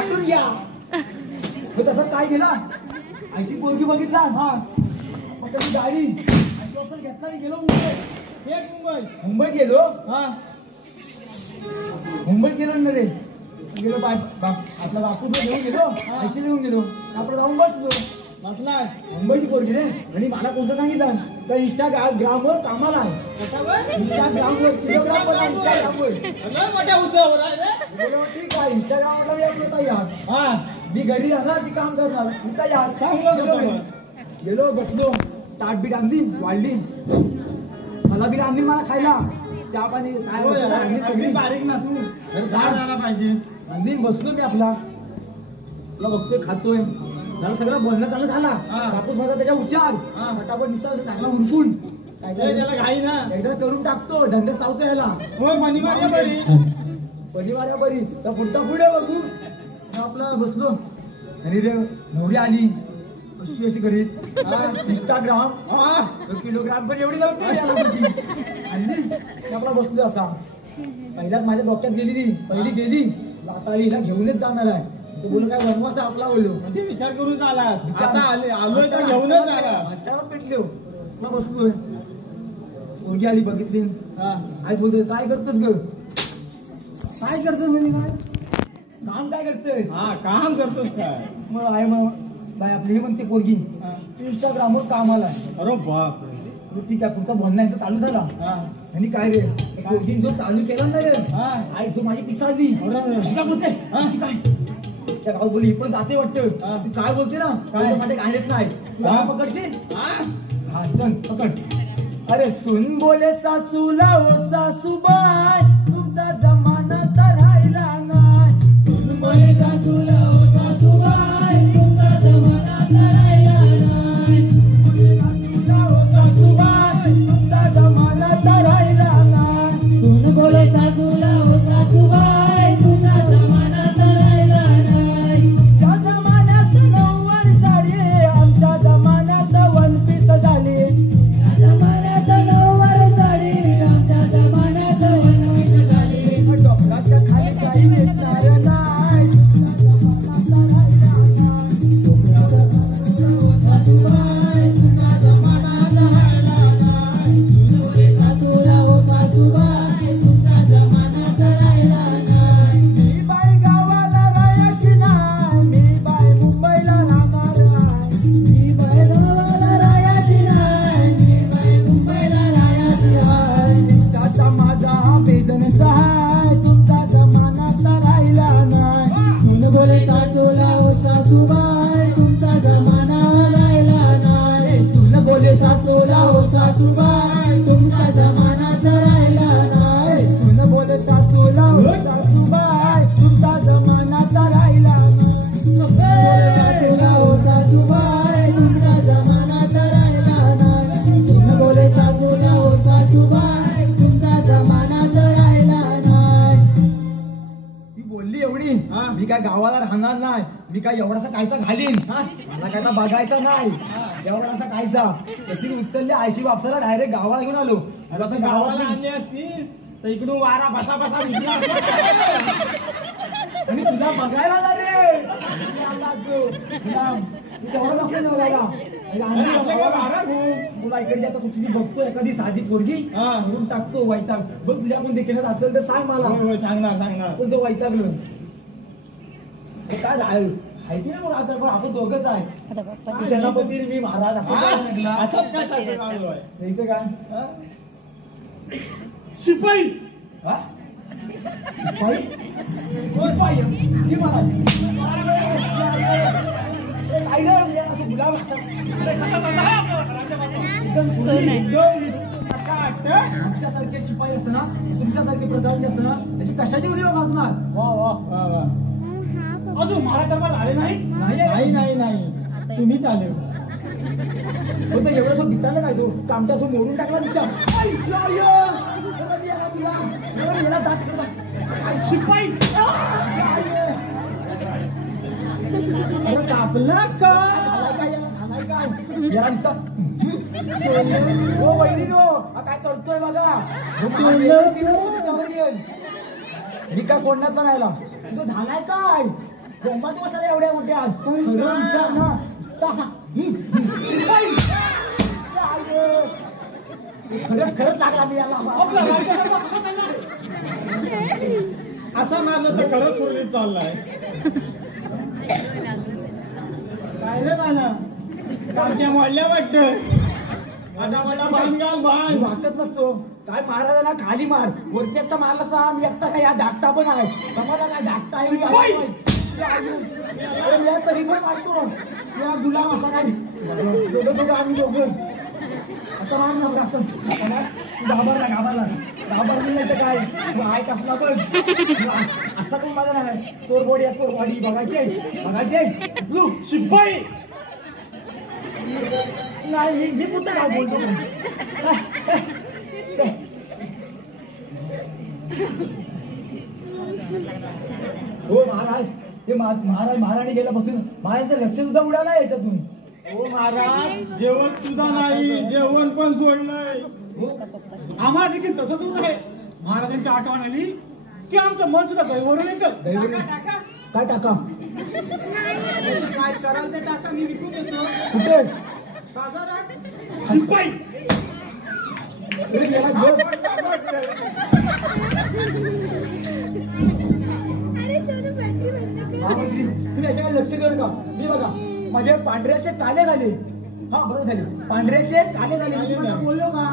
गाठून घ्या. तसं काय केला आईची पोरगी बघितला. हा मग त्याची गाडी घेतला आणि गेलो मुंबई गेलो. हा मुंबई गेलो ना रे. गेलो आपला बापू घेऊन गेलो. आईशी घेऊन गेलो. आपण जाऊन बसलो. बसला मुंबईची पोरगी रे. आणि मला कोणतं सांगितलं तर इंस्टाग्रामवर कामाला आहे. इंस्टाग्रामवर किलोग्रामवर इंस्टाग्रामवर ठीक आहे. इंस्टाग्रामला यार. हा मी घरी राहणार ती काम करणार. गेलो बसलो. ताट बीट आणली वाढली. मला बी आणली मला खायला. चहा पाणी काय बारीक ना तू झाला पाहिजे. आणली बसलो मी आपला बघतोय खातोय. झालं सगळं बोलणं चालू झाला. कापूस माझा त्याच्या हुशार फटाफट निसता चांगला उरकून त्याला घाई ना एकदा करून टाकतो. धंद्यात चावतो याला. हो पनीवाऱ्या बरी तर पुढचा पुढे बघू. आपला बसलो आणि रे नवरी आली. अशी अशी करीत इंस्टाग्राम किलोग्राम पण एवढी नव्हती. आपला बसलो असा. पहिल्याच माझ्या डोक्यात गेली ती. पहिली गेली आता हिला घेऊनच जाणार आहे. तो बोल काय वनवास आपला बोललो म्हणजे विचार करून आला. आलोय तर घेऊनच आला. त्याला पेटलो बसलोय. पोरगी आली बघितली. आई बोलतोय काय करतोस ग. काय करतोस म्हणजे काय काम काय करतोय. हा काम करतोस काय. मग आहे मग बाय आपली हे म्हणते पोरगी इंस्टाग्रामवर कामाला आहे. अरे बाप ठीक आहे. पुढचा बोलणं एकदा चालू झाला. आणि काय रे पोरगी जो चालू केला ना रे आई जो माझी पिसाळली. काय बोलते काय त्या गाव बोली पण जाते वाटतं. तू काय बोलते ना काय माझ्या गाण्यात नाही. पकडशील हा चल पकड. अरे सुन बोले सासूला ओ सासूबाई तुमचा जमाना तर राहिला नाही. सुन बोले सासूला ओ सासूबाई तुमचा जमाना तर राहिला नाही. सासूला ओ सासूबाई तुमचा जमाना तर राहिला नाही. सुन बोले सासूला ओ सासूबाई तुमचा जमाना तर राहिला नाही. त्या जमान्यात नऊवारी साडी आमच्या जमान्यात वन पीस झाली. मी काय गावाला राहणार नाही. मी काय एवढासा कायचा घालीन. मला काय बघायचा नाही एवढासा कायचा. तशी उचलली आयशी बापसाला डायरेक्ट गावाला घेऊन आलो. गावाला आणली असती तर इकडून वारा बसा बसा आणि तुला बघायला ना रे तेवढाच असं नवऱ्याला तुला इकडे आता कुठली बघतो एखादी साधी पोरगी म्हणून टाकतो वैताग. बघ तुझ्या पण देखील असेल तर सांग मला. सांगणार पण तो वैतागलो काय झालं माहिती ना. मग आता पण आपण दोघंच आहे. सेनापती मी महाराज असं काय शिपाई शिपाई गुलाम तुमच्यासारखे शिपाई असताना तुमच्यासारखे प्रधान असताना त्याची कशाची उडी वाजणार. वा वा वा वा. अजून मला तर आले नाही. तुम्हीच आले होतं. एवढं भिताला काय तो कामटा तो मोडून टाकला तुमच्या शिपाई कापला काय याला हो वहिनी काय करतोय बघा. मी काय सोडण्यात नाही. तो झालाय काय बोंबात बसायला एवढ्या मोठ्या खरं विचार ना खरंच खरंच लागला मी याला असं मारलं तर खरंच सुरळीत चाललाय काय रे नाना कामक्या मोडल्या वाटतं वाटत नसतो काय महाराजांना खाली मार वरती एकटा मारला तर मी एकटा काय या धाकटा पण आहे समाजा काय धाकटा आहे तरी पण मारतो किंवा गुलाम असा काय दोघं आम्ही दोघं आता मार ना घाबरला घाबरली नाही तर काय तू आहे कसला पण असा पण माझा नाही चोरबोडी चोरबॉडी बघायची तू शिपाई नाही मी कुठं काय बोलतो हो महाराज हे महाराणी गेल्यापासून महाराजांचं लक्ष सुद्धा उडाला याच्यातून हो महाराज जेवण सुद्धा नाही जेवण पण सोडलंय आम्हाला देखील तसंच होत आहे महाराजांची आठवण आली की आमचं मन सुद्धा दैवरून येतं काय टाका काय कराल ते टाका मी विकून येतो कुठे शिपाई तुम्ही याच्याकडे लक्ष देऊ नका मी बघा माझे पांढऱ्याचे काले झाले हा बरोबर झाले पांढऱ्याचे काले झाले बोललो का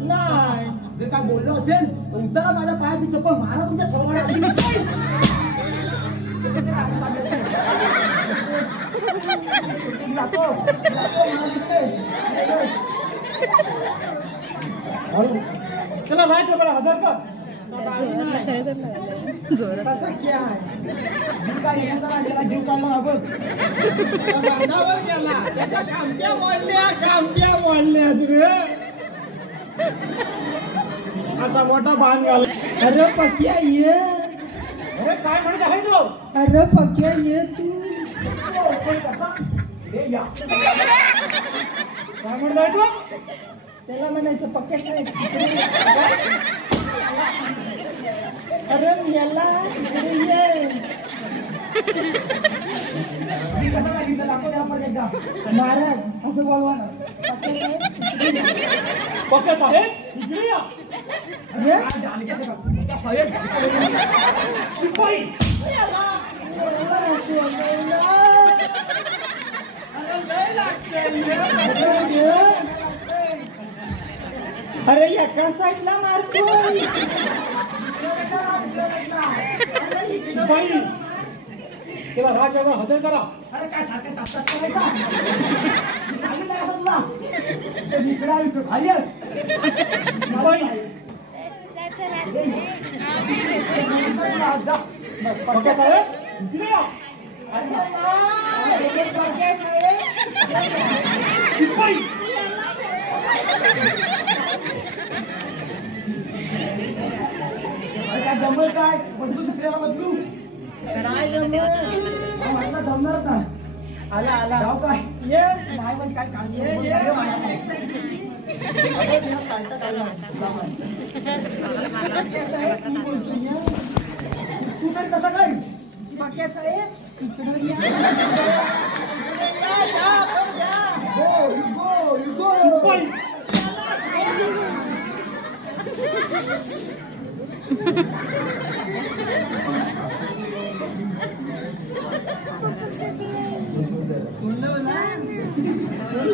नाही जर काय बोललो असेल तर उचला माझ्या पायाची चप्पल महाराज तुमच्या सवड चला राहायचं बरं हजार का जीव काढला बघ गेला कामट्या मोडल्या रे आता मोठा बांध घाल अरे पक्या ये अरे काय म्हणत आहे तो अरे पक्या ये तू काय म्हणत आहे तो त्याला म्हणायचं पक्या काय अरे याला ये महाराज असं बोलवा ना पक्का साहेब इकडे या शिपाई अरे एका साईडला मारतोय शिपाई त्याला राजावर हजर करा अरे काय सारखं तासात करायचा सांगितलं असं तुला इकडे खाली शिपाई पक्का साहेब इकडे या शिपाई काय जमलं काय बदलू दुसऱ्याला बदलू काय जमलं मला जमणार नाही आला आला जाऊ काय ये नाही पण काय काळजी तू तर कसं काय पक्या साहेब इकडे या गो शिपाई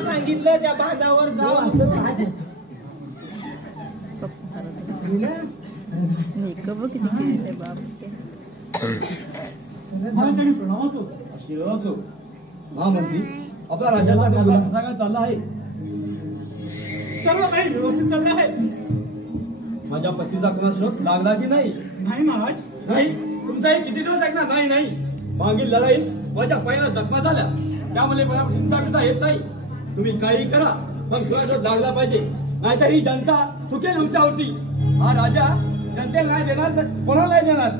सांगितलं त्या बांधावर जाऊ असं शिरोचो महामंत्री आपला राज्याचा कारभार कसा काय चालला आहे सर्व काही व्यवस्थित चाललं आहे माझ्या पतीचा कोणास लागला की नाही नाही महाराज नाही तुमचाही किती दिवस ऐकणार नाही नाही मागील लढाईत माझ्या पायाला जखमा झाल्या त्यामुळे मला चिंता करता येत नाही तुम्ही काही करा पण कोणास लागला पाहिजे नाहीतर ही जनता चुकेल तुमच्यावरती हा राजा जनतेला नाही देणार तर कोणाला नाही देणार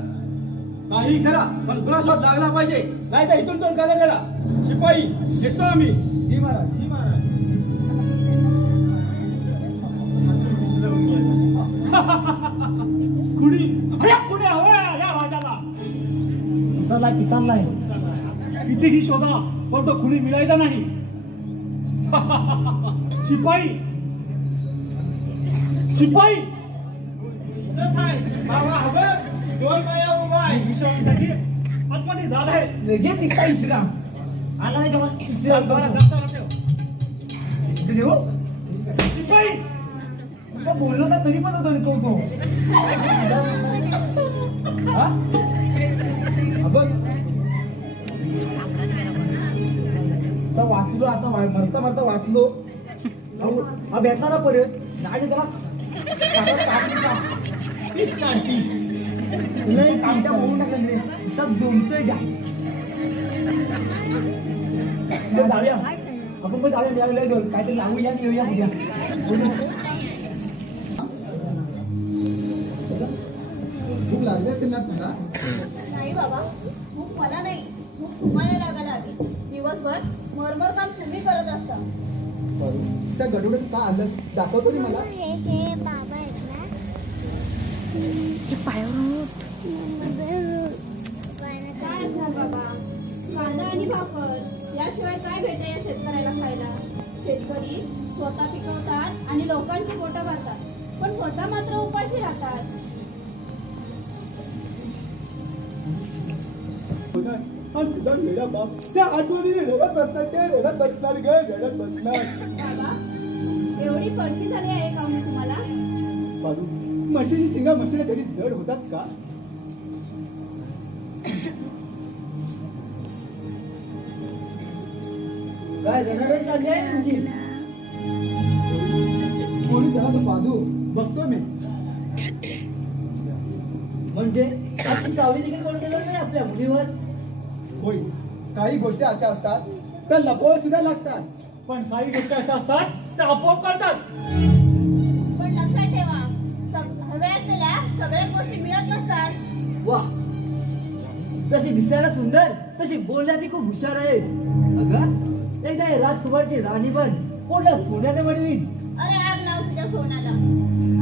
काही करा पण कोणास लागला पाहिजे नाहीतर इथून दोन काय करा शिपाई येतो आम्ही ही महाराज कुणी कुणी हवं या राजाला किसान नाही कितीही शोधा पण तो खुनी मिळायचा नाही. शिपाई शिपाई विश्रांतीसाठी आतमध्ये जात आहे. लगेच निघता इसरा आला नाही तेव्हा इसरा देऊ शिपाई तुला बोललो ना तरी पण होतो तो हा बघ आता वाचलो आता मरता मरता वाचलो हा भेटला ना परत नाही त्याला कामच्या बघून टाकलं रे इथं जमतोय घ्या जाऊया आपण पण जाऊया मिळालं काहीतरी लावूया घेऊया उद्या भूक लागली असेल ना तुला नाही बाबा भूक मला नाही भूक तुम्हाला लागायला हवी. दिवसभर मरमर काम तुम्ही करत असता. त्या गडबडीत का आलं दाखवतो मला हे बाबा आहेत ना काय असणार बाबा कांदा आणि भाकर याशिवाय काय भेटतं या शेतकऱ्याला खायला. शेतकरी स्वतः पिकवतात आणि लोकांची पोटं भरतात पण स्वतः मात्र उपाशी राहतात. त्या आठवणीने रडत बसणार ते रडत बसणार ग रडत बसणार. बाबा एवढी पडकी झाली आहे का मी तुम्हाला. बाजू म्हशीची शिंगा म्हशीला कधी जड होतात का. काय रडारड चालली आहे तुमची कोणी त्याला तो बाजू बघतो मी. म्हणजे आपली सावली देखील कोण केलं नाही आपल्या मुलीवर होय काही गोष्टी अशा असतात त्या लपवा सुद्धा लागतात पण काही गोष्टी अशा असतात त्या आपोआप करतात. पण लक्षात ठेवा हव्या असलेल्या सगळ्या गोष्टी मिळत नसतात. वा तशी दिसायला सुंदर तशी बोलण्यात खूप हुशार आहे. अगं एकदा हे राजकुमारची राणी पण पोटला सोन्याने वडवीन. अरे आग लाव तुझ्या सोनाला.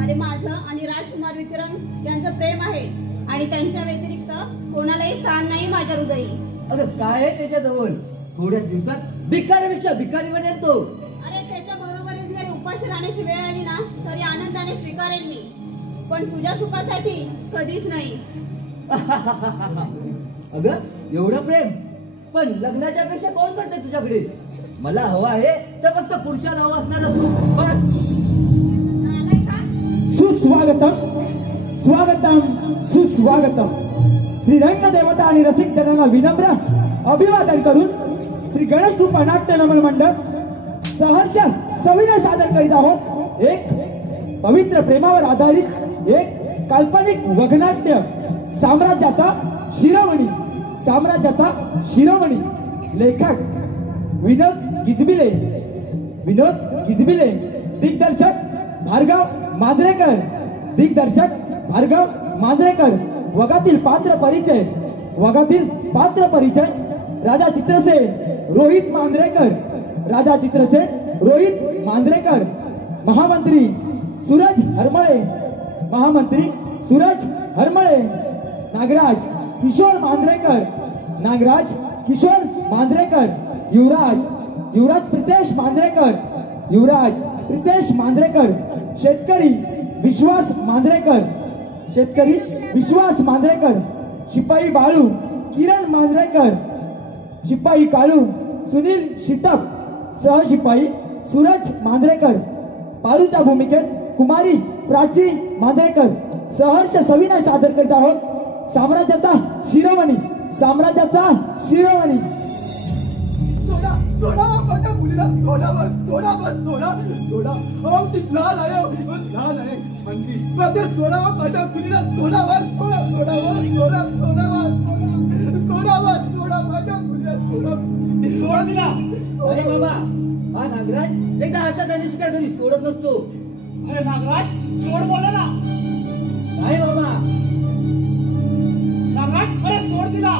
अरे माझं आणि राजकुमार विक्रम यांचं प्रेम आहे आणि त्यांच्या व्यतिरिक्त कोणालाही स्थान नाही माझ्या हृदयी. अगं काय आहे त्याच्याजवळ थोड्या दिवसात भिकारीपेक्षा भिकारी बनेल तो. अरे त्याच्या बरोबरीत जरी उपाशी राहण्याची वेळ आली ना तरी आनंदाने स्वीकारेल मी पण तुझ्या सुखासाठी कधीच नाही. अगं एवढं प्रेम पण लग्नाच्या पेक्षा कोण करते तुझ्याकडे. मला हवं आहे तर फक्त पुरुषाला हवं असणार सुख बस. नालाय का. सुस्वागतम स्वागतम सुस्वागतम. श्रीरंग देवता आणि रसिक जनांना विनम्र अभिवादन करून श्री गणेश कृपा नाट्य नमन मंडप सहर्ष सविनय सादर करीत आहोत एक पवित्र प्रेमावर आधारित एक काल्पनिक वगनाट्य साम्राज्याचा शिरोमणी. साम्राज्याचा शिरोमणी. लेखक विनोद गिजबिले. विनोद गिजबिले. दिग्दर्शक भार्गव मांजरेकर. दिग्दर्शक भार्गव मांजरेकर. वगातील पात्र परिचय. वगातील पात्र परिचय राजा चित्रसेन रोहित मांजरेकर. राजा चित्रसेन रोहित मांजरेकर. महामंत्री सूरज हरमळे. महामंत्री सूरज हरमळे. नागराज किशोर मांजरेकर. नागराज किशोर मांजरेकर. युवराज प्रितेश मांजरेकर. युवराज प्रितेश मांजरेकर. शेतकरी विश्वास मांजरेकर. शेतकरी विश्वास मांजरेकर. शिपाई बाळू किरण मांजरेकर. शिपाई काळू सुनील शितप. सहशिपाई सूरज मांजरेकर. पारूच्या भूमिकेत कुमारी प्राची मांजरेकर. सहर्ष सविनय सादर करीत आहोत साम्राज्याचा शिरोमणी. साम्राज्याचा शिरोमणी. सोडा सोडा माझ्या मुलीला सोडा बस सोडा बस सोडा सोडा. हो ती लहान आहे लहान आहे मंत्री ते सोडा माझ्या मुलीला सोडा बस सोडा सोडा बस सोडा सोडा बस सोडा सोडा बस सोडा माझ्या मुलीला सोडा. सोडा दिला. अरे बाबा हा नागराज एकदा हातात त्याने शिकार कधी सोडत नसतो. अरे नागराज सोड बोला ना. नाही बाबा नागराज अरे सोड दिला.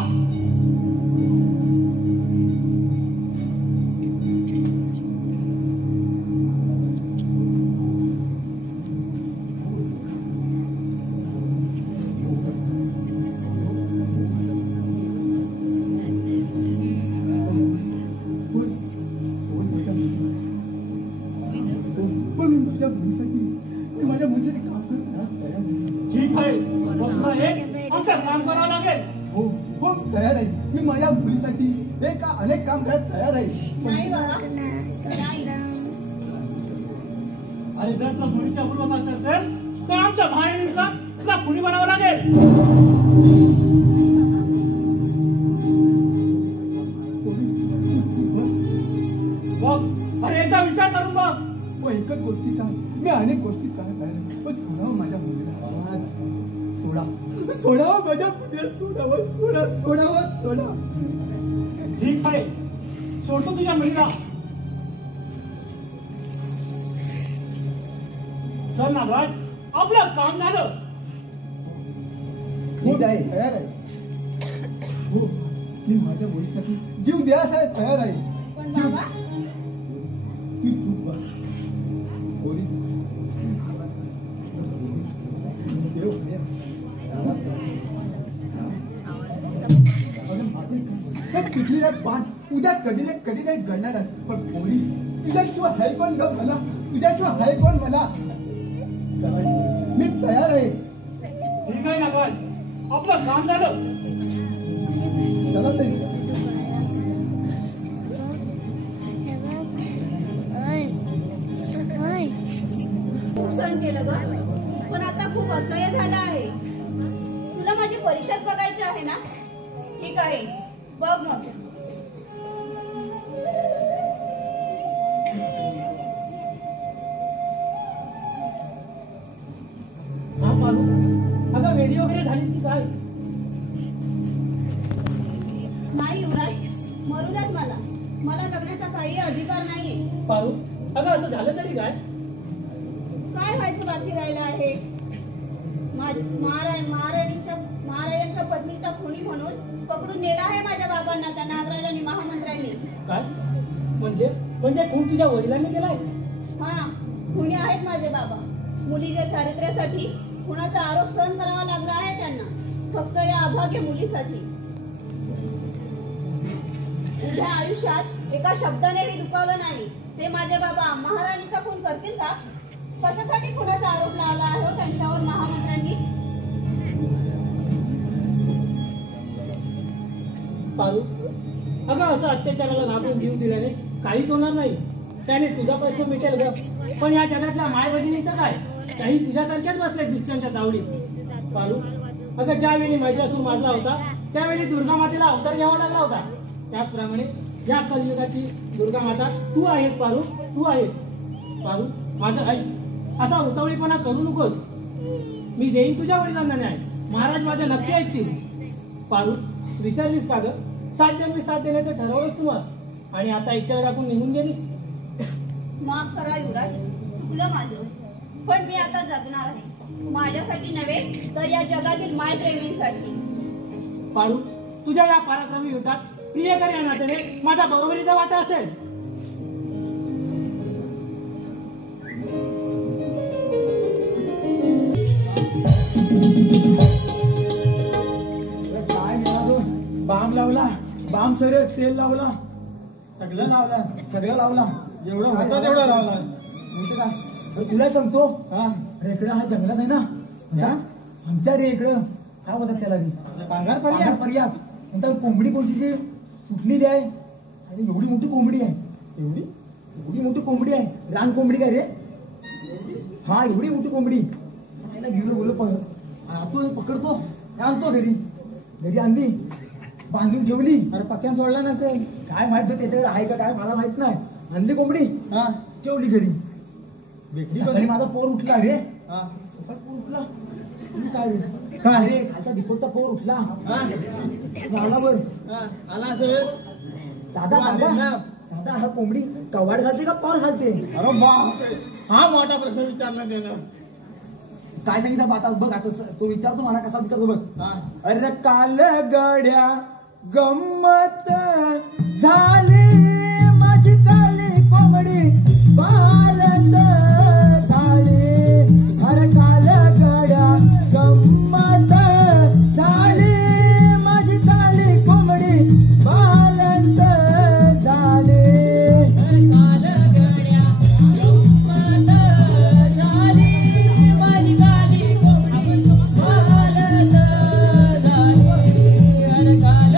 तयार आहे. मी माझ्या मुलीसाठी अनेक काम करायला तयार आहे. नाही बाबा नाही. अरे जर तुला मुलीच्या पूर्वक असेल तर आमच्या भायणीचा तुला कुणी बनावं लागेल. बघ अरे एकदा विचार करून बघ. मग एकच गोष्टी काय, मी अनेक गोष्टी काय तयार. पण सोडावं माझ्या मुलीला. सोडावं माझ्या मुलीला. सोडावं. ठीक आहे, सोडतो तुझ्या मुलीला. चल नागराज, आपलं काम झालं. ठीक आहे, तयार आहे. हो, मी माझ्या मुलीसाठी जीव द्यायला तयार आहे. पण बाबा ती चूक बघ. पोरी. देव द्या. पिकलेल्या पान उद्या कधी नाही घडणार आहे. पण पोरी तुझ्याशिवाय हाय कोण ग मला? तुझ्याशिवाय हाय कोण मला? मी तयार आहे. ठीक आहे नागराज, आपलं काम झालं. चला तरी. खूप सण केलं ग, पण आता खूप असह्य झालं आहे. तुला माझी परिषद बघायची आहे ना? ठीक आहे, बघ मग. हा पारू, अगं वेडी वगैरे झालीस की काय? नाही युवराज, मरू द्यात मला जगण्याचा काही अधिकार नाहीये. पारू, अगं असं झालं तरी काय? काय व्हायचं बाकी राहिलं आहे? महाराजांच्या पत्नीचा खुनी म्हणून पकडून नेला आहे माझ्या बाबांना त्या नागराजांनी, महामंत्र्यांनी. काय म्हणजे खून तुझ्या वडिलांनी केलाय? हा, खुनी आहेत माझे बाबा. मुलीच्या चारित्र्यासाठी खुनाचा आरोप सहन करावा लागला आहे त्यांना, फक्त या अभाग्य मुलीसाठी. उभ्या आयुष्यात एका शब्दानेही दुखावलं नाही. ते माझे बाबा महाराणीचा खून करतील का? कशासाठी खुनाचा आरोप लावला आहे त्यांच्यावर महामंत्र्यांनी? पारू, अगं असं अत्याचाराला घाबरून जीव दिल्याने काहीच होणार नाही. त्याने तुझा प्रश्न मिटेल ग. पण या जगातल्या माय भगिनीचं काय? काही तुझ्यासारख्याच बसले दुसऱ्यांच्या तावडीत. पारू, अगं ज्यावेळी महिषासूर मारला होता त्यावेळी दुर्गा मातेला अवतार घ्यावा लागला होता. त्याचप्रमाणे या कलियुगाची दुर्गा माता तू आहेस पारू, तू आहेस. पारू, माझं ऐक, असा उतावळीपणा करू नकोस. मी देईन तुझ्या वडिलांना न्याय. महाराज माझ्या नक्की ऐकतील. पारू, विसरलीस का ग? 7 जन्मी 7 देण्याचं ठरवलंच तू आणि आता इतर टाकून निघून गेली. माफ करा युवराज, चुकलं माझं. पण मी आता जगणार आहे, माझ्यासाठी नव्हे तर या जगातील मायप्रेमींसाठी. पारू, तुझ्या या पराक्रमी युद्धात प्रियकर या नात्याने माझा बरोबरीचा वाटा असेल. काय मिळालो? बाम लावला, बाम सर तेल लावला, सगळं लावला. एवढं होतं तेवढं लावला. माहिती का? तुला सांगतो, इकडं हा जंगलात आहे ना, आमच्या रे इकडं काय होतात त्याला पांघर पर्यात नंतर कोंबडी कोणची सुटलेली आहे आणि एवढी मोठी कोंबडी आहे. एवढी मोठी कोंबडी आहे. रान कोंबडी काय रे? हा, एवढी मोठी कोंबडी. घेऊन बोल पकडतो, आणतो घरी आणली, बांधून ठेवली. अरे पक्क्यान सोडला नसेल. काय माहित त्याच्याकडे आहे का काय मला माहित नाही. आणली कोंबडी, ठेवली घरी. भेटली माझा पोर उठला रे. पोर उठला काय रे? खालचा दीपकचा पोर उठला, लावला वर आला असेल. दादा हा कोंबडी कवाड घालते का पार घालते? अरे बाप, हा मोठा प्रश्न विचारला त्यानं. काय सांगितलं आता बघ. आता तो विचारतो मला, कसा विचारतो बघ. अरे काल गड्या गंमत झाली माझी काली कोंबडी पालत झाली. अरे काल गड्या गंमत झाली माझी काली कोंबडी पालत झाली. काल गड्या गंमत झाली माझी काली कोंबडी पालत झाली. अरे काल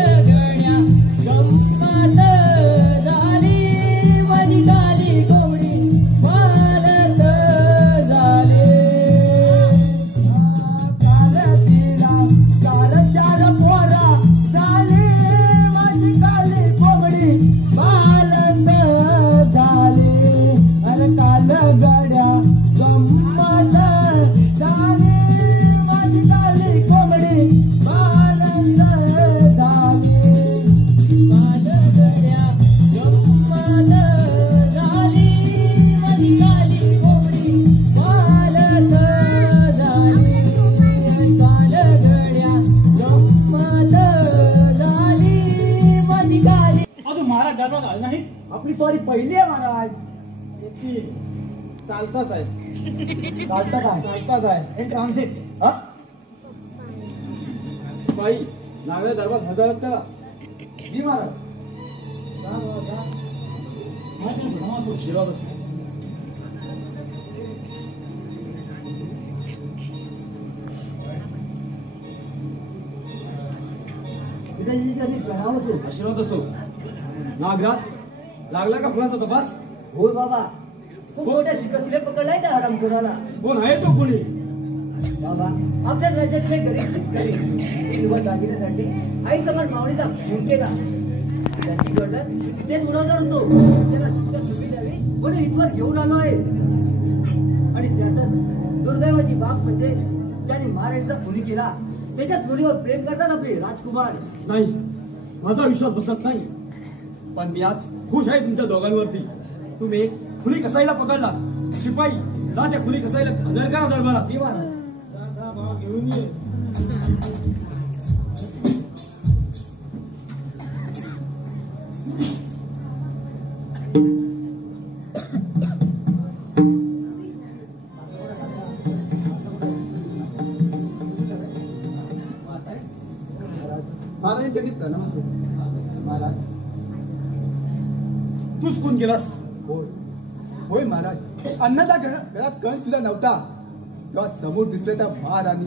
आपली सॉरी पहिली आहे महाराज. चालताच आहे चालतात आहे इन ट्रान्झिट. हा बाई नाव्या दरबार हजर त्याला जी महाराज. शिरा आशीर्वाद असो. नागराज लागला का कुणाचा तपास? हो बाबा, खूप मोठ्या शिकस्तीने पकडलाय त्या आराम करायला. कोण आहे तो कोणी? बाबा, आपल्याच राज्यातले गरीब शेतकरी किंवा दागिन्यासाठी आई समाज मावळीचा खून केला. त्याची गर्दन तिथेच उडवणार होतो. त्याला शिक्षा सुटी द्यावी म्हणून इथवर घेऊन आलो आहे. आणि त्यातच दुर्दैवाची बाब म्हणजे ज्याने महाराणीचा खुनी केला त्याच्याच मुलीवर प्रेम करतात आपले राजकुमार. नाही, माझा विश्वास बसत नाही. पण मी आज खुश आहे तुमच्या दोघांवरती. तुम्ही एक खुनी कसाईला पकडला. शिपाई जा त्या खुनी कसाईला हजर करा दरबारात. जी महाराज. घेऊन ये. महाराज जगी प्रणाम असो. महाराज. तूच कोण गेलास? होय महाराज. अन्नाचा घरात कण सुद्धा नव्हता तेव्हा समोर दिसले त्या महाराणी.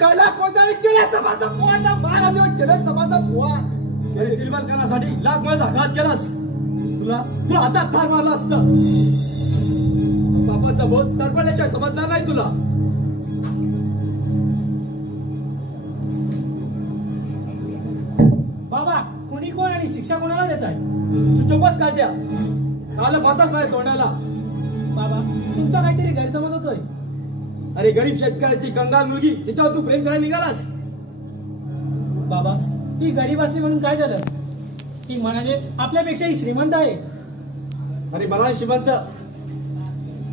काला कोणताही केला समाजा पोहा. महाराणी केलं समाजा पोहा. त्याने दिलबार करण्यासाठी लाख वेळा घात केलास. तुला आता ठार मारला असता. बापाचा बोध तडपडल्याशिवाय समजणार नाही तुला. बाबा, कोणी कोण आणि शिक्षा कोणाला देत आहे? तू चोपच काढ्या. काल बसाच माझ्या तोंडाला. बाबा, तुमचा काहीतरी गैरसमज होतोय. अरे गरीब शेतकऱ्याची कंगाल मुलगी तिच्यावर तू प्रेम करायला निघालास. बाबा, ती गरीब असली म्हणून काय झालं? ती म्हणाले आपल्यापेक्षाही श्रीमंत आहे. अरे मला श्रीमंत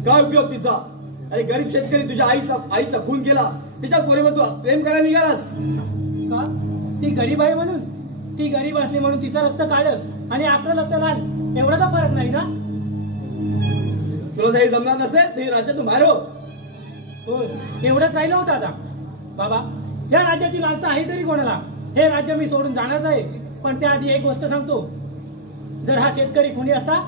काय उपयोग तिचा? अरे गरीब शेतकरी तुझ्या आईचा खून केला. तिच्या पोरीवर तू प्रेम करायला निघालास का? ती गरीब आहे म्हणून? ती गरीब असली म्हणून तिचं रक्त काढलं आणि आपलं रक्त लाल एवढा तर फरक नाही ना? तुला हे जमणार नसेल तर राज्यातून बाहेर हो. हो, एवढंच राहिलं होतं आता. बाबा, या राज्याची लालसा आहे तरी कोणाला? हे राज्य मी सोडून जाणारच आहे. पण त्याआधी एक गोष्ट सांगतो. जर हा शेतकरी खुनी असता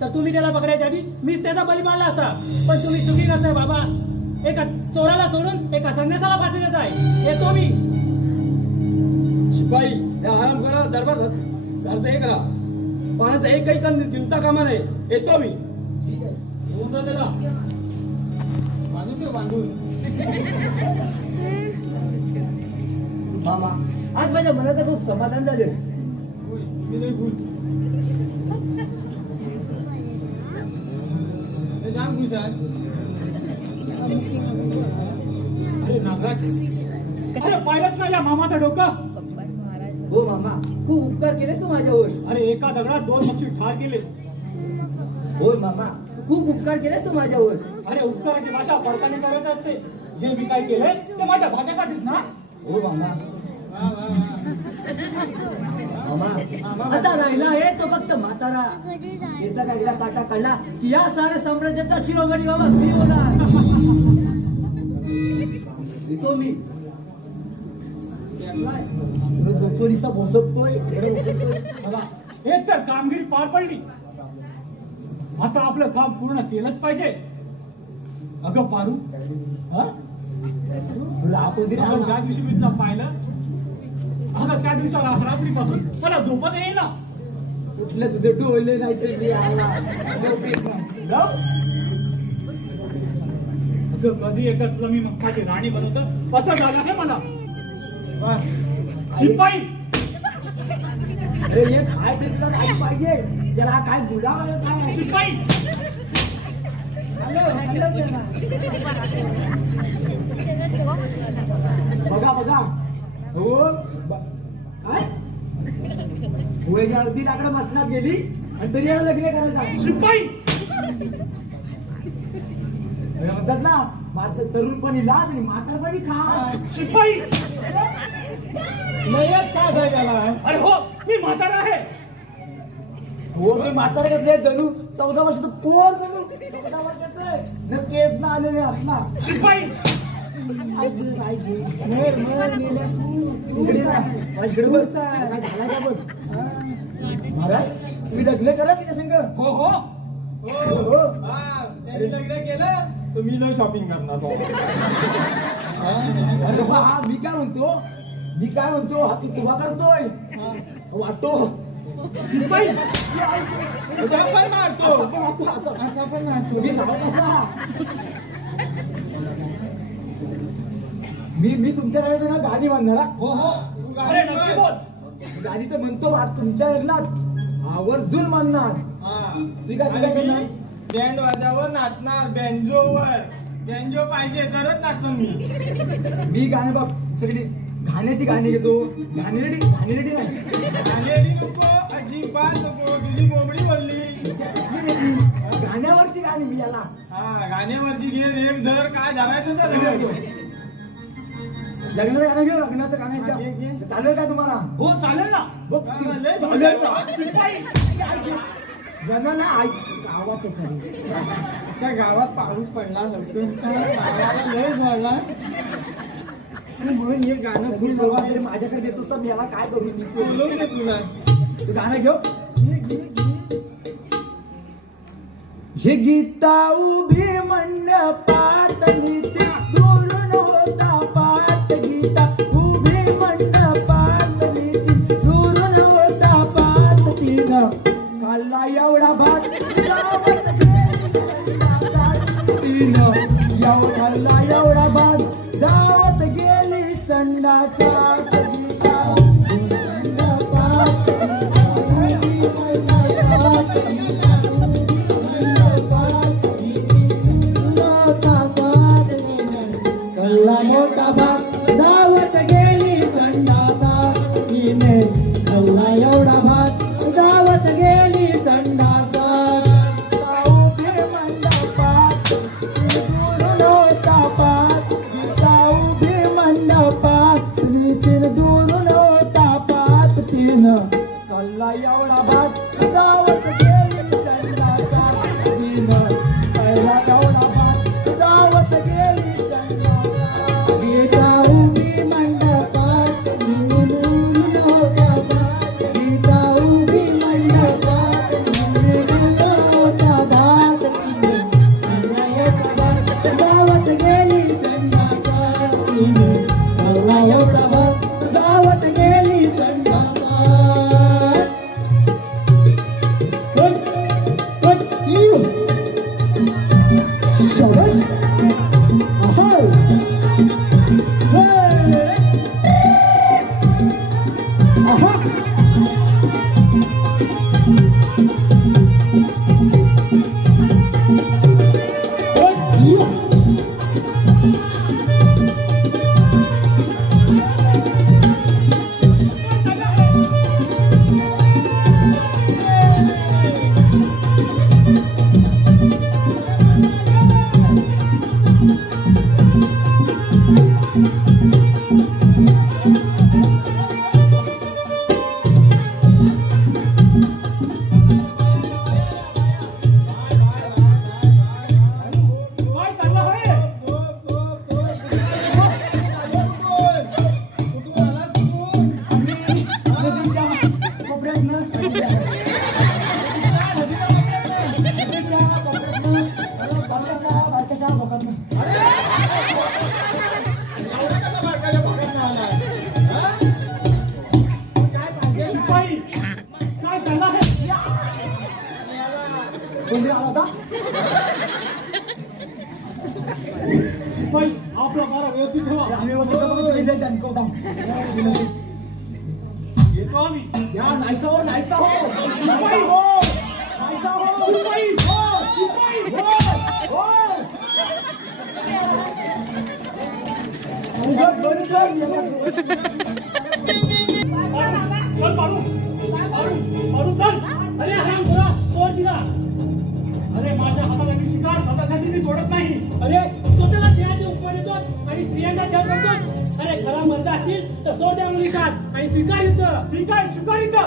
तर तुम्ही त्याला पकडायच्या आधी मीच त्याचा बळी पाडला असता. पण तुम्ही चुकी करताय बाबा. एका चोराला सोडून एका संन्यासाला फाशी देत आहे. येतो मी. शिपाई या आराम करा. दरबार घरचं हे करा. पाण्याचा एकही कण दिलता कामा नाही. येतो मी. ठीक आहे. येऊन जा त्याला. बांधून ठेव बांधून. मामा, आज माझ्या मनाचं खूप समाधान झाले. अरे नागराज, अरे पाहिलंच ना या मामाचं डोकं. हो मामा, खूप उपकार केले तू माझ्यावर. अरे एका दगडात 2 पक्षी ठार केले. होय मामा, खूप उपकार केले तू माझ्यावर. अरे उपकाराची भाषा पडताना करत असते. जे मी काय केलंय ते माझ्या भाज्यासाठीच ना. हो मामा. मामा, आता राहिला आहे तो फक्त म्हातारा. त्याचा काढला काटा काढला की या साऱ्या साम्राज्याचा शिरोमणी मामा मी होणार. येतो मी. जोतोडीचा भोसकतोय. चला, एक तर कामगिरी पार पडली. आता आपलं काम पूर्ण केलंच पाहिजे. अगं पारू, तुला आपण ज्या दिवशी मी तुला पाहिलं, अगं त्या दिवसाला रात्रीपासून मला झोपत येईना. कुठलं तुझे डोळे नाही ते मी आला. अगं कधी एकच तुला मी माझी राणी बनवतं असं झालं ना मला. शिपाई, अरे हे काय तिथलं नाही पाहिजे. त्याला काय गुलाब काय शिपाई, बघा बघा. हो काय होळीच्या अगदी लाकडं मसनात गेली आणि तरी याला लग्न करायचं. शिपाई, म्हणतात ना माझं तरुणपणी लाज आणि म्हातारपणी खा. शिपाई, काय झालं त्याला? अरे हो, मी म्हातारा आहे. हो मी म्हातारे घेतले जणू 14 वर्षाचं पोर जणू 14 वर्षाचं आहे. न केस ना आलेले असणार शिपाई महाराज तुम्ही लग्न करा तिच्या संग. हो हो हो. हा, त्यांनी लग्न केलं तर मी लय शॉपिंग करणार तो. अरे बा, हा मी काय म्हणतो हा ती तुला करतोय वाटतो शिपाई उद्या पण मारतो. असा पण वाटतो मी नाव कसा मी तुमच्याकडे ना गाणी म्हणणार हा. हो हो तू अरे गाडी नक्की बोल. बोल. गाणी तर म्हणतो बा, तुमच्या लग्नात आवर्जून म्हणणार. हा. ठीक आहे, ठीक आहे, आणि करणार. मी बँड वाजावर नाचणार बेंजोवर. बेंजो पाहिजे तरच नाचणार मी. मी गाणं बघ सगळी गाण्याची गाणी घेतो. गाणी रेडी नाही गाण्याची नको अजिबात नको. तुझी कोंबडी बोलली. गाण्यावरची गाणी मी याला हा गाण्यावरती घे एक धर काय धरायचं तर धर. लग्नाचं गाणं घेऊ. लग्नाचं घे. गाण्याचं चालेल का तुम्हाला? हो चालेल ना बघ हा, लय चालेल का? शिपाई गाण्याला आवाज खरी त्या गावात पाऊस पडला गावाला लय झाला आणि म्हणून हे गाणं मी खूप जबाबदारी माझ्याकडे देतोस तर मी याला काय करू मी बोलवून घे तुला. तू गाणं घेऊ. हे गीता उभी मंडपात नीती दुरून होता पात. गीता उभी मंडपात नीती दुरून होता पात. तिनं खाल्ला एवढा भात गावात गेली संडासात. तिनं खाल्ला एवढा भात गावात गेली संडासात. गीता मंडपात कल्ला मोठा भात दावत गेली संडासात. तिने कल्ला एवढा भात दावत गेली संडासात. उभे मंडपात दुरून होता पात. उभे मंडपात नितीन दुरून होता पात. तिनं कल्ला एवढा भात दावत गेली संडासात. तिनं कल्ला एवढा भात दावत गेली संडासात. गीता उभी मंडपात दुरून होता पात. गीता उभी मंडपात दुरून होता भात. तिनं कल्ला एवढा भात दावत गेली संडासात. तिनं कल्ला एवढा भात दावत गेली संडासात. काय चाललं होय? नदीच्या कोपऱ्यातनं बारकाशा भोकातनं शिपाई काय चाललं आहे? कोणी आला होता? शिपाई आपला मारा व्यवस्थित ठेवा. आम्ही वसंत तुम्ही लय दणकवता. येतो आम्ही. या नाहीसा हो. नाहीसा हो. शिपाई शिपाई चल पाडू पाडू चल. अरे हराम खोरा सोड दिला. अरे माझ्या हातासाठी शिकार हातासाठी मी सोडत नाही. अरे स्वतःला स्त्रियांचे उपमान येतो आणि स्त्रियांचा छळ करतो. अरे खरा मर्द असतील तर सोड द्या मुलीचा आणि स्वीकार युद्ध. ठीक आहे स्वीकार युद्ध.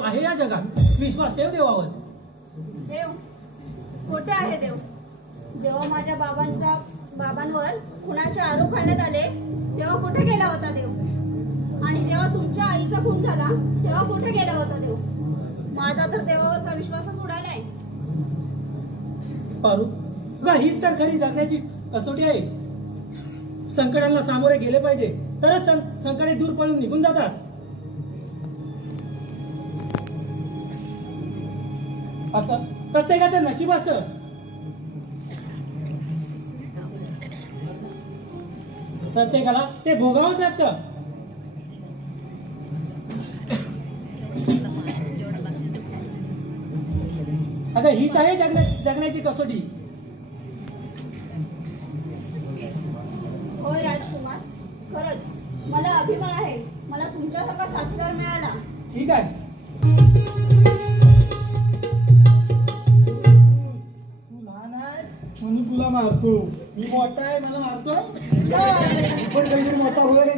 देव आहे या जगात. विश्वास ठेव देवावर. देव कोठे आहे देव? जेव्हा माझ्या बाबांवर खुनाचे आरोप घालण्यात आले तेव्हा कुठे गेला होता देव? आणि जेव्हा तुमच्या आईचा खून झाला तेव्हा कुठे गेला होता देव? माझा तर देवावरचा विश्वासच उडालाय. पारू गा हीच तर खरी जगण्याची कसोटी आहे. संकटांना सामोरे गेले पाहिजे तरच संकटे दूर पळून निघून जातात. असं प्रत्येकाचं नशीब असतं. प्रत्येकाला ते भोगावंच लागतं. अगं हीच आहे जगण्याची कसोटी. होय राजकुमार, खरंच मला अभिमान आहे. मला तुमच्यासारखा साथीदार मिळाला. ठीक आहे. तू लहान आहे म्हणून तुला मारतो. मी मोठा आहे मला मारतो. पण काहीतरी मोठा होईल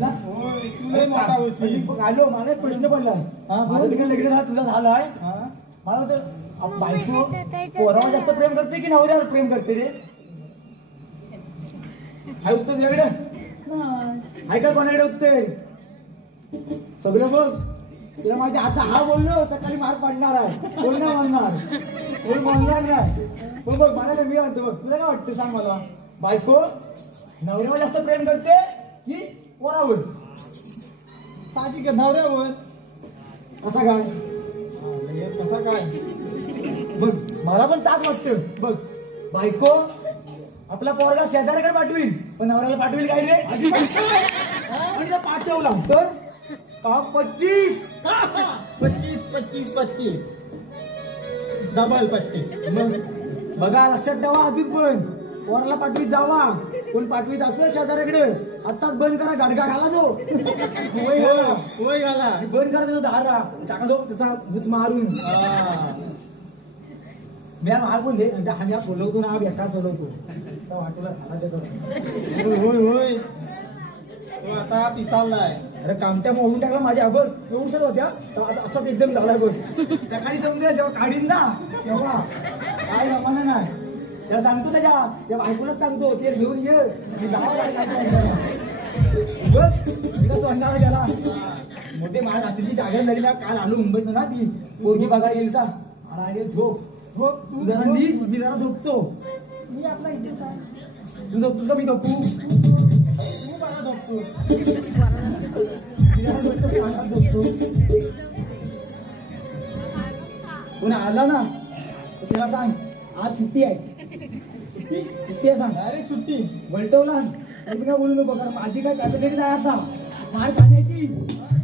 ना. होय, तू लय मोठा होशील. आलो मला एक प्रश्न पडला. माझं तिकडे लगेच हा तुझा झालाय. मला तर बायको पोरावर जास्त प्रेम करते की नवऱ्यावर प्रेम करते रे? हाय उत्तर तुझ्याकडे आहे का? कोणाकडे उत्तर? सगळं बघ. तुला माहिती आता हा बोललो सकाळी मार पडणार आहे. कोण नाही म्हणणार, कोण म्हणणार नाही. पण बघ मला मी म्हणतो बघ, तुला काय वाटतं सांग मला? बायको नवऱ्यावर जास्त प्रेम करते की पोरावर? साहजिक आहे, नवऱ्यावर. कसा काय? कसा काय? बघ मला पण ताक वाटतं. बघ बायको आपला पोरगा शेजाऱ्याकडे पाठवील पण नवऱ्याला पाठवील काय रे? आणि जर पाठवला तर काम 25 डबल 25. मग बघा लक्षात ठेवा. अजून पण पोराला पाठवीत जावा. कोण पाठवीत असलं शेजाऱ्याकडे आत्ताच बंद करा. गाडगा घाला तो. होय घाला. बंद करा त्याचा धारा टाका तो त्याचा भूत मारून. मी मार बोलले आम्ही सोलवतो ना. बेकार सोलवतो वाटूला झाला त्याचा. होय तो आता पिसाळलाय. अरे कामट्या मोडून टाकला माझ्या अगोदर. एवढ्याच होत्या आता असाच एकदम झालाय बघ. सकाळी समजा जेव्हा काढीन ना तेव्हा काय जमाना नाही. त्याला सांगतो त्या बायकोलाच सांगतो ते घेऊन ये. मी सोडणार त्याला. मोठे माझ्या रात्रीची जागा झाली ना. काल आलो मुंबईत ना ती पोरगी बघायला गेली का. आणि झोप झोप तू जरा नीट. मी जरा झोपतो. मी आपला इथेच आहे. तू झोपतोस का मी झोपू? तू मला झोपतो. कोण आला ना तर त्याला सांग आज सुट्टी आहे. सुट्टी आहे सांग. अरे सुट्टी वलटवला तुम्ही काय बोलू नको. कारण माझी काय कॅपॅसिटी नाही आता मार खाण्याची.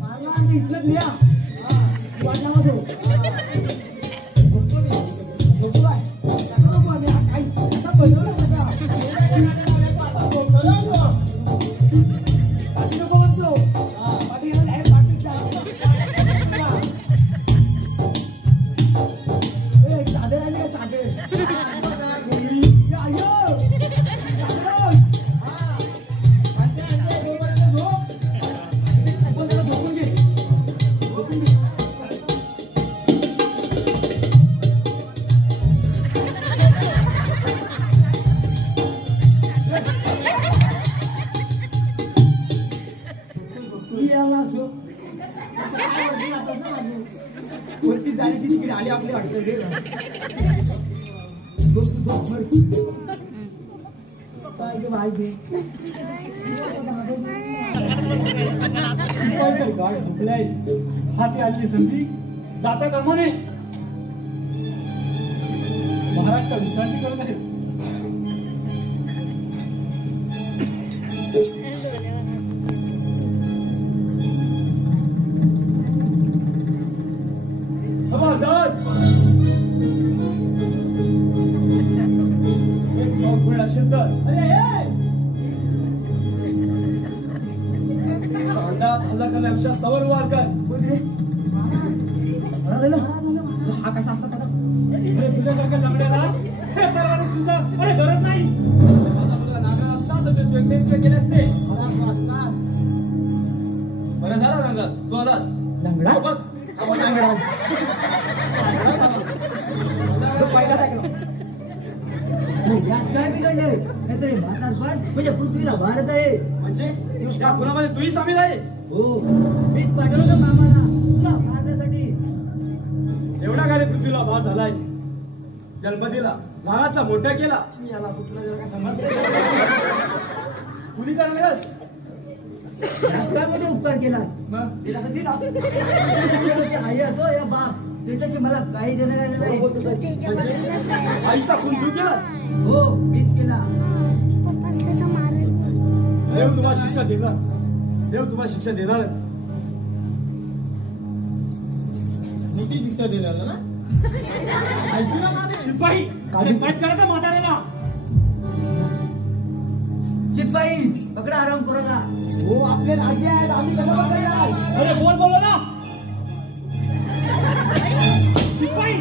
मारला आणि इथलंच लिहा वाटला माझं. झोपतो आहे नको आम्ही काही असा बनवला कसा पाठी नको म्हणतो. पाठी गेला साधे राहिले का साधे? झोपून घे. वरती जायची तिकीट आली आपली वाटतं. गाय झोपलाय. हाती आली संधी जाता कर्माने महाराष्ट्र विश्रांती करत आहे. सवर वार कर. हा कसा असं करा. तुझ्यासारख्या लंगड्याला हे परवाने सुद्धा अरे गरज नाही. केले असते. बरं झालं रंगास तू आलास. लंगडा संग्राम तो पहिलाच ऐकला. यात काय बिघडलंय? काहीतरी म्हातारपण म्हणजे पृथ्वीला भारत आहे. म्हणजे या गुणामध्ये तूही सामील आहेस. हो, मी पाठवलं मामाला तुला मारण्यासाठी. एवढा काय रे पृथ्वीला भार झालाय. जन्म दिला, लहानाचा मोठा केला. याला पुत्र जरा काय समजलं. कुणी करणारस यात काय मोठे उपकार केला? मग दिला तर दिला. तुझी आई असो या बाप, त्याच्याशी मला काही देणं घेणं नाही. त्याच्या बदलच आहे. आईचा खून तू केलास. हो, मीच केला. पप्पाच कसं मारेल. देव तुम्हाला शिक्षा देणार. देव तुम्हाला शिक्षा देणार. मोठी शिक्षा देणार ना. ऐकू ना माझे शिपाई काय करायचं म्हाताऱ्याला. शिपाई पकडा आराम करूला. हो आपले राजे आहेत. आम्ही कसं बघायला. अरे बोल बोलो ना शिपाई.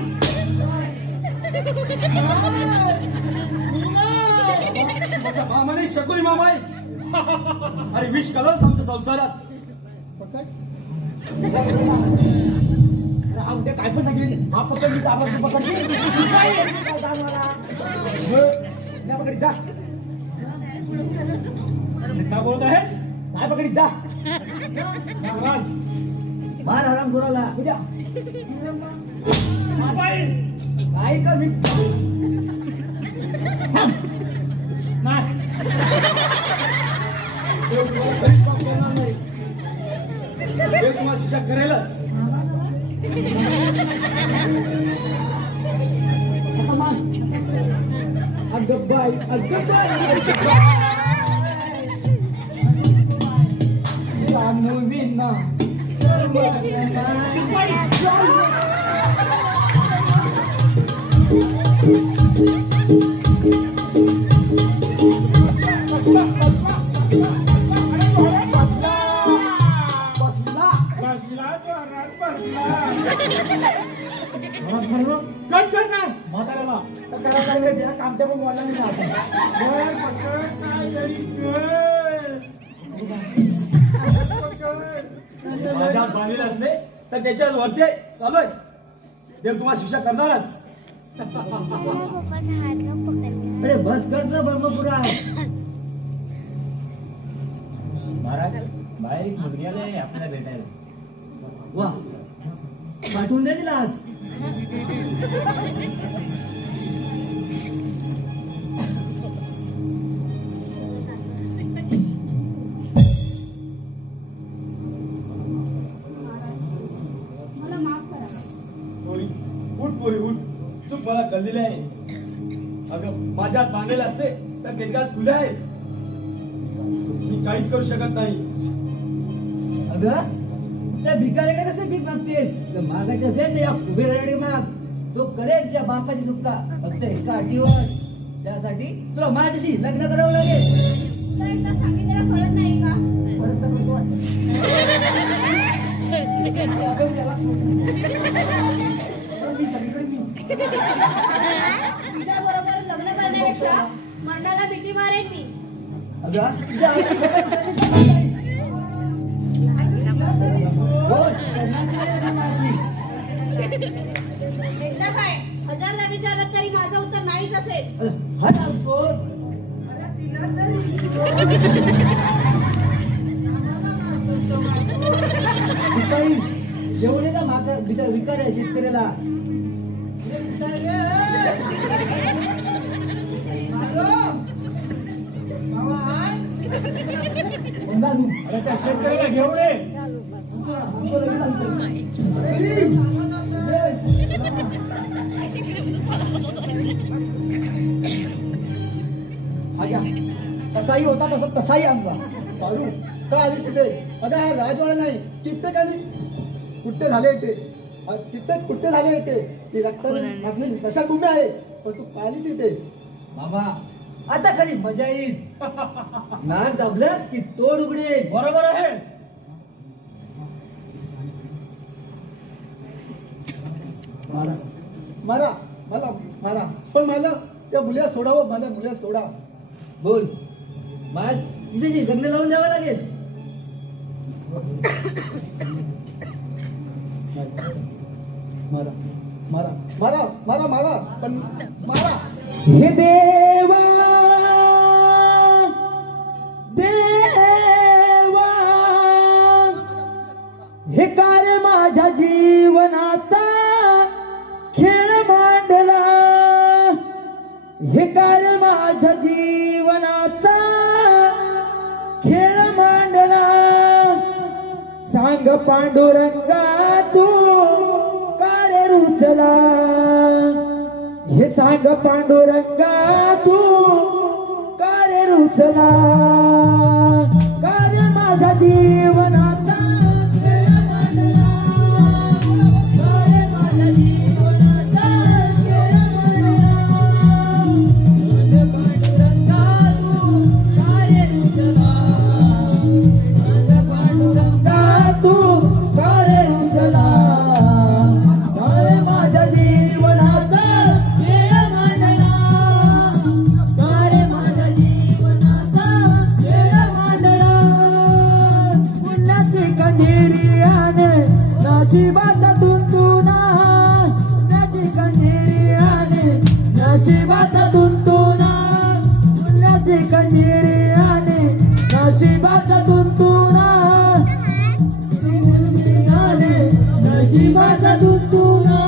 मामाने शकुनी मामा आहेस. अरे विष कलर्स आमच्या संसारात. हा उद्या काय पण सांगेल. हा पकडली आपण पकडली जा. काय बोलत आहेस? काय पकडली जा. नागराज मार आराम करूला. उद्या शिपाई काय कर मी नाही. देव तुम्हाला कधीच पाप करणार नाही. देव तुम्हाला शिक्षा करेलच. अगं बाई अगं बाई विना म्हाताऱ्याला कामत्या पण बोलला नाही आता. माझ्या बांधलेले असले तर त्याच्यावर वरती चालू आहे. देव तुम्हाला शिक्षा करणारच. पप्पाचा हात का पकडला. अरे बस कर तुझा ब्रह्मपुरा. महाराज बाहेर एक मुलगी आली आपल्याला भेटायला. वा, पाठवून दे तिला आज. मला माफ करा. पोरी उठ पोरी उठ. चूक मला कळलेली आहे. अगं माझ्यात बांधलेलं असते तर त्याच्यात तुला आहे. मी काहीच करू शकत नाही. अगं त्या भिकाऱ्याकडे कसं भीक मागतेस? जर मागायचं असेल तर या कुबेराकडे माग. तो करेल तुझ्या बापाची चुका फक्त एका अटीवर. त्यासाठी तुला माझ्याशी लग्न करावं लागेल. तुला एकदा सांगितलेलं कळत नाही का? परत तर करतो वाटतं. अगं त्याला मी सगळीकडे मी तुझ्या बरोबर लग्न करण्यापेक्षा मंडळाला भीती मारेन मी. अगं तुझ्या आवडीची लग्न करायची नाही. बोल, करणार नाही माझी. एकदा काय 1000दा विचारलं तरी माझं उत्तर नाहीच असेल. हा ना, बोल. भिकारी, जेवढे का माका विकार आहे शेतकऱ्याला. अरे त्या शेतकऱ्याला घेऊन ये. कसाही होता तसा तसाही आणला. चालू का आली तिथे. आता हा राजवाडा नाही. कित्येकाने कुठे झाले ते. कित्येक कुठे झाले ते. ती रक्त मागली तशा गुन्हे आहे. पण तू कालीच इथे. बाबा आता खरी मजा येईल. नाक दाबलं की तोड उघडेल. बरोबर आहे. मारा मारा मला मारा. पण मला त्या मुलीला सोडावं. मला मुलीला सोडा. बोल, माझ तिथे लग्न लावून द्यावं लागेल. मारा मारा मारा मारा मारा पण मारा. हे देवा देवा हे काय माझ्या जीवनाचा खेळ मांडला, हे काय माझ्या जीवनाचा खेळ मांडला. सांग पांडुरंगा तू काय रुसला, हे सांग पांडुरंगा तू काय रुसला. काय माझा जीवनाचा खेळ मांडला, काय माझा जीवनाचा खेळ मांडला. पांडुरंगा तू काय रुसला, पांडुरंगा तू काय रुसला. काय माझ्या जीवनाचा खेळ मांडला, काय माझ्या जीवनाचा खेळ मांडला. पुण्याची कंदिरी आणे नशिबाचा तुंतुना, पुण्याची कंदिरी आणे नशिबाचा तुंतुना, पुण्याची कंदिरी आणे नशिबाचा तुंतुना. नशिबाचा तुंतुना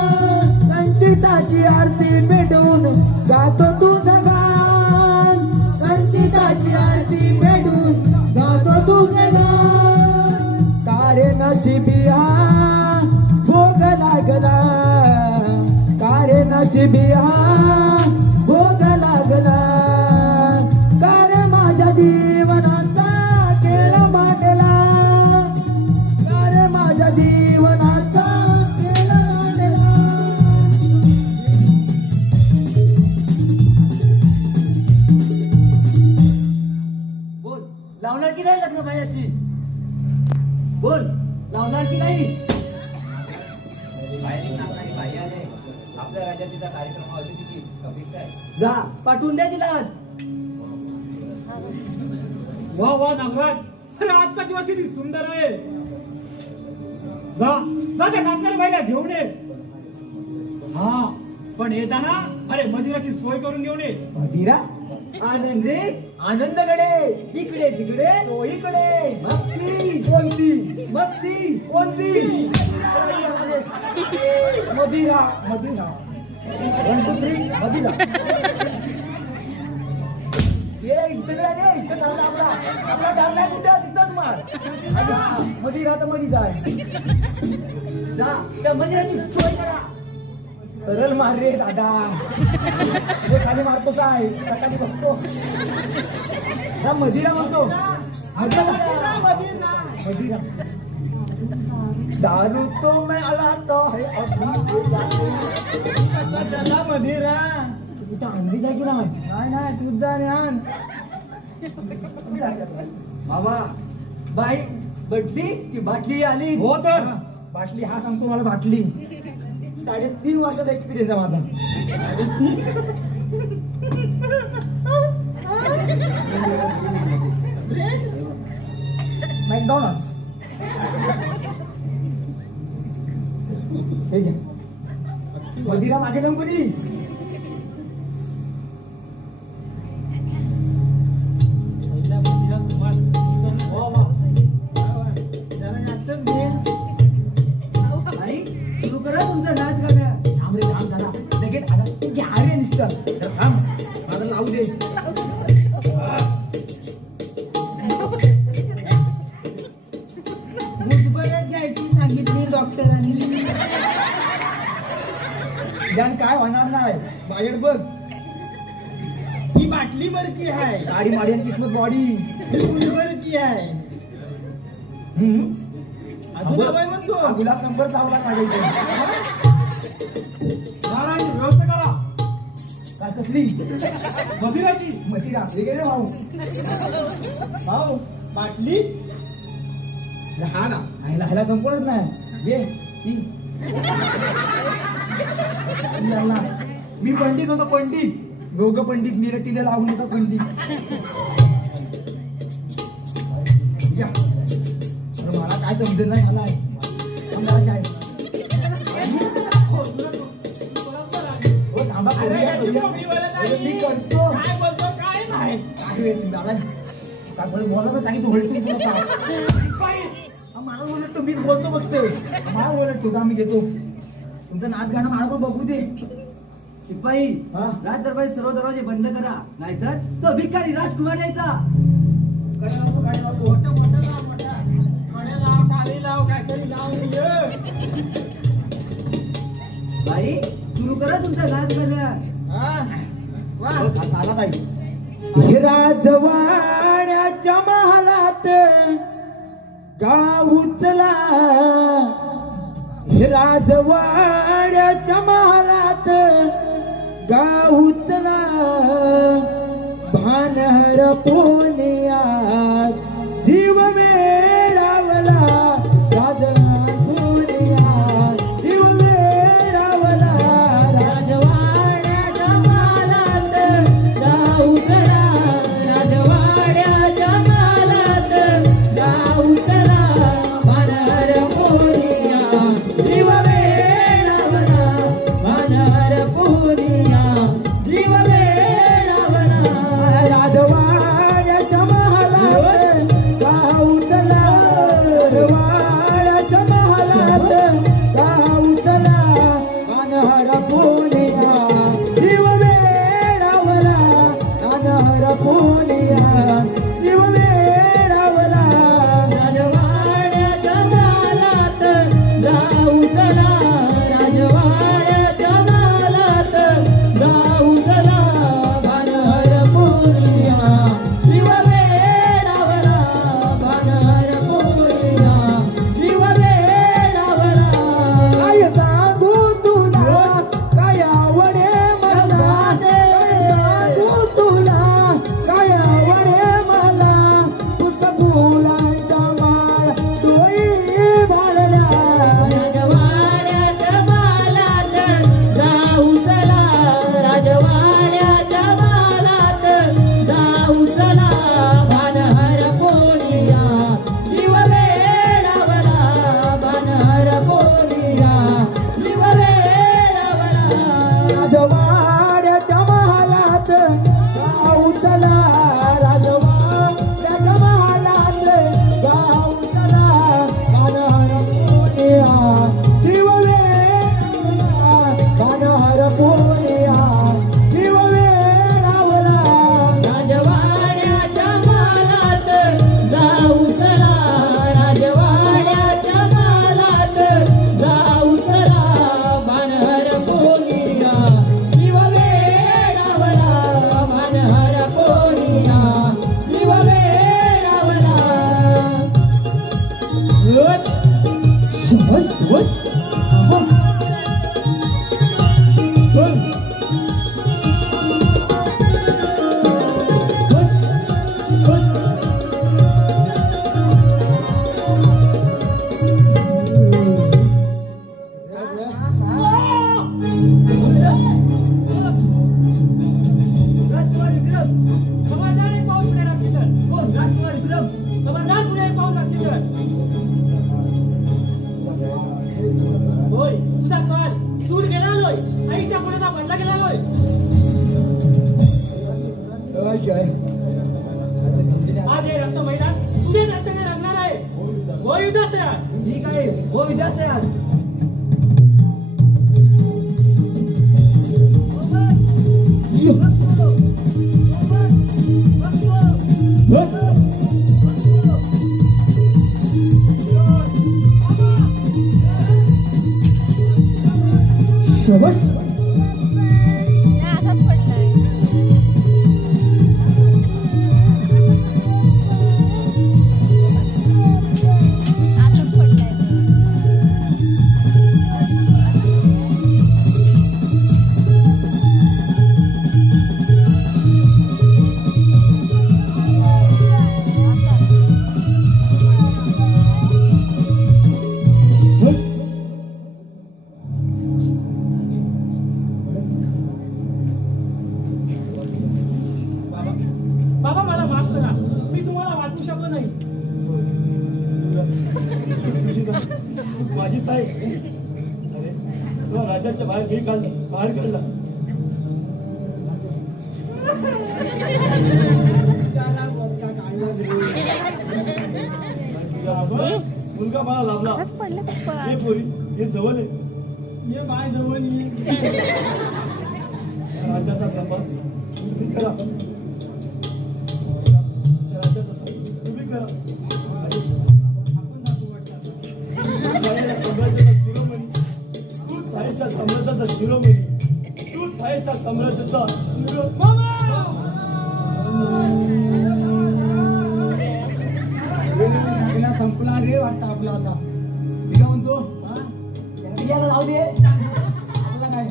संचिताची आरती पेटून गातो तुझं गान, संचिताची आरती पेटून गातो तुझं गान. कारे नशिबिया भोग लागला, कारे नशिबिया भोग लागला. कारे माझ्या जीवनाचा खेळ मांडला, कारे माझ्या जीवनाचा खेळ मांडला. बोल, लावणार की नाही लग्न माझ्याशी? बोल, लावणार की नाही? बाहेरील नाचणारी बाई आले, आपल्या राज्यात तिचा कार्यक्रम अशी तिची अपेक्षा आहे. जा पाठवून द्या तिला. वा वा नागराज, अरे आजचा दिवस किती सुंदर आहे. जा जा त्या नाचणाऱ्या बाईला घेऊन ये. हा पण येताना अरे मदिराची सोय करून घेऊन ये. मदिरा आनंद रे, आनंदकडे तिकडे तिकडे सोयीकडे. भक्ती कोणती भक्ती कोणती? मदिरा मदिरा 1 2 3 मदिरा. ये इथं रे, इथं चालला आपला आपला डालला कुठे तिथंच मार. मदिरा तर मधी जाय. जा त्या मंदिराची सोय करा. सरळ मार रे दादा. हे खाली मारतोस आहे सकाळी बघतो. हा मदिरा म्हणतो. मदिरा दारू तो मैं अलाता है अभी. मदिरा कुठं आणली जाय की नाही? नाही तूच जा आणि आण. मामा बाई बदली की बाटली आली? हो तर बाटली हा सांगतो मला बाटली. 3.5 वर्षाचा एक्सपिरियन्स आहे माझा. मॅकडॉनल्ड हे घ्या. मदिरा मागे जाऊन कधी आई सुरू करा तुमचा नाच गाणं. थांब रे थांब झाला लगेच आला घ्या रे नुसतं. थांब माझं लावू दे. मुठभरच घ्यायची सांगितली डॉक्टरांनी. ज्ञान काय होणार नाही. बाहेर बघ ही बाटली बरकी आहे, गाडी माडी आणि किस्मत बॉडी. ही गुलबरकी आहे. अजून हवाय म्हणतो. हा गुलाब नंबर लावला माझ्या इथे. महाराज व्यवस्था करा. काय कसली मदिराची मदिरा वेगळे रे भाऊ. भाऊ बाटली हा ना ह्याला संपवत नाही. ये ती. याला. मी पंडित होतो पंडित. दोघं पंडित मिरटीला लागून होता पंडित. या अरे मला काय समजत नाही. मला काय अरे याची कोंबडी बोलत आहे. मी करतो. काय बोलतो काय नाही. काय रे, मला काय बोला तर सांगितलं होईल तुला काय? शिपाई, हा, मला बोलत मी बोलतो फक्त मला बोलत तुझा आम्ही घेतो तुमचं नाच गाणं मला पण बघू दे. शिपाई हा? राज दरबारी सर्व दरवाजे बंद करा, नाहीतर तो भिकारी राजकुमार यायचा. काय लावतो, काय लावतो? मोठं मोठं लाव, मोठं. कडे लाव, टाळी लाव, काहीतरी लाव ये. बाई सुरू करा तुमचा नाच गाण्या. हा? वा. आता आला ताई. राजवाड्याच्या महालात गाव उचला, राजवाड्याच्या महालात गाव उचला, भानहर पुण्यात जीव मेळावला, राजवाड्यात जीव मेळावला, राजवाड्याच्या महालात गाव उचला, राजवाड्याच्या महालात गाव उचला, भानहर पुण्यात जीव मेळावला, भानहर पुण्यात जीव मेळावला, राजवाड्याच्या महालात गाव उचला, राजवाड्याच्या महालात गाव उचला, भानहर पुण्यात जीव मेळावला, भानहर पुण्यात जीव मेळावला, राजवाड्याच्या महालात गाव उचला, राजवाड्याच्या महालात गाव उचला, भानहर पुण्यात जीव मेळावला, भानहर पुण्यात जीव मेळावला. काय सांगू तुला काय आवडे मला, काय सांगू तुला काय आवडे मला, तुझा फुलांचा माळ डोई भाळला, राजवाड्याच्या महालात गाव उचला, राजवाड्याच्या महालात गाव उचला, भानहर पुण्यात जीव मेळावला, भानहर पुण्यात जीव मेळावला, राजवाड्याच्या महालात गाव उचला, राजवाड्याच्या महालात गाव उचला, भानहर पुण्यात जीव मेळावला, भानहर पुण्यात जीव मेळावला, राजवाड्याच्या महालात गाव उचला, राजवाड्याच्या महालात गाव उचला, भानहर पुण्यात जीव मेळावला, भानहर पुण्यात जीव मेळावला. बस बस राजकुमार विक्रम. खबरदार एक पाऊल पुढे टाकशील तर. कोण? राजकुमार विक्रम. खबरदार पुढे एक पाऊल टाकशील तर. होय तुझा काल सूर गेलालोय, आईच्या पुण्याचा बदला गेलालोय. आज हे रक्त मैदान तुझे रक्ताने रंगणार आहे. होय युद्धात तयार. ठीक आहे, हो विद्यास तयार. असाच पडलाय. असंच पडलाय. बाबा मला माफ करा, मी तुम्हाला वाचू शकलो नाही. माझी ताई, अरे तुला राज्याच्या बाहेर काढला. मुलगा मला लाभला. आवाज पडला पप्पा. हे पोरी हे जवळ आहे. ये बाय जवळ ये. राज्याचा संबंध तुम्ही करा. राज्याचा संबंध तुम्ही करा. तूच आहेच्या साम्राज्याचा शिरोमणी. तूच आहेच्या साम्राज्याचा संपला रे वाटतं आपला आता. मी काय म्हणतो जाऊ दे. आपला काय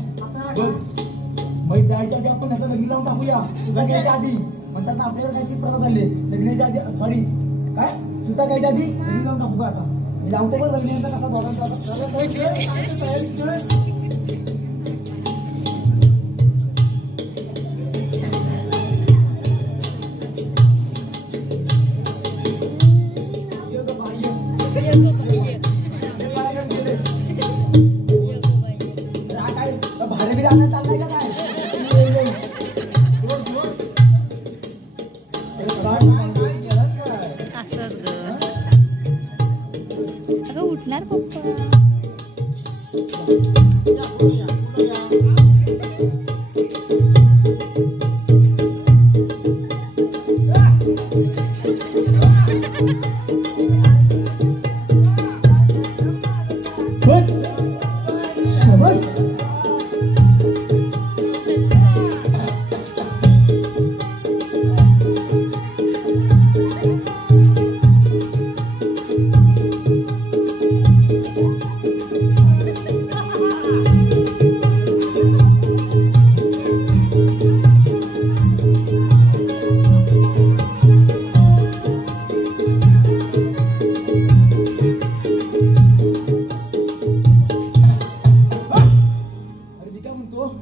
मैत जायच्या आधी आपण ह्याचा लग्न लावून टाकूया. लग्नाच्या आधी म्हणतात ना आपल्याकडे काहीतरी प्रथा झाले. लग्नाच्या आधी सॉरी काय सुद्धा कायच्या आधी लग्न लावून टाकू का आता. मी लावतो पण लग्नाचा कसा दोघांचा भारे बिरे आणण्यात चाललाय का काय. असंच ग. अगं उठणार पप्पा.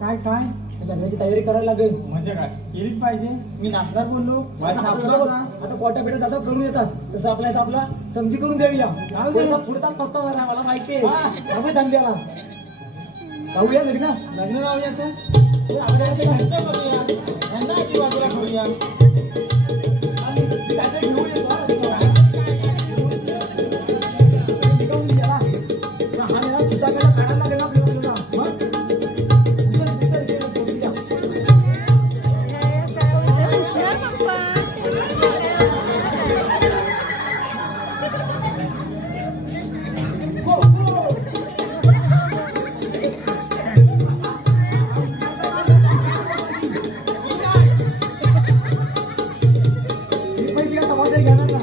काय काय लग्नाची तयारी करायला लागेल. म्हणजे काय केलीच पाहिजे. मी नाचणार बोललो. आता कोटा पेटा दादा करून येतात तसं आपल्या इथं आपला समजी करून देऊया. पुढतात पस्तावा आहे मला माहिती आहे. धंद्याला जाऊया लग्न लावूया तर आपल्याला ते घरचं करूया. यांना ती बाजूला करूया. काहीतरी घेऊन येतो. तुझ्याकडे काढायला लागेल आपल्याला. उठणार पप्पा. घेणार ना.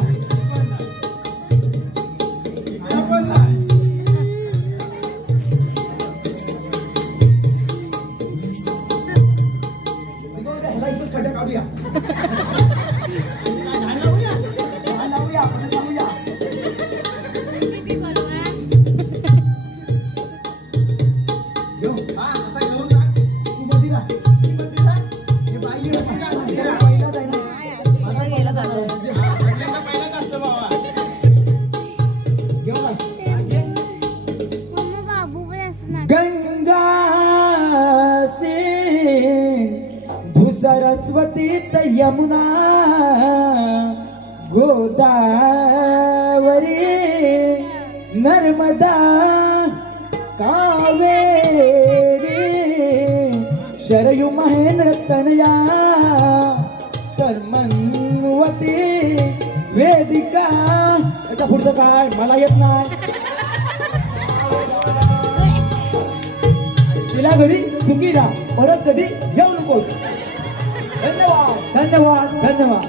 खड्डा काढूया. लावूया आपण लावूया. तू मध्ये राह. हे बाई पहिला जाईल ना. गेला झालं. गंगा से सरस्वती यमुना गोदावरी नर्मदा कावेरी शरयू महेंद्र तनया सरमन्वती वेदिका. याच्या पुढचं काय मला येत नाही. तिला घरी सुखी राहा. परत कधी येऊ नको. धन्यवाद धन्यवाद धन्यवाद.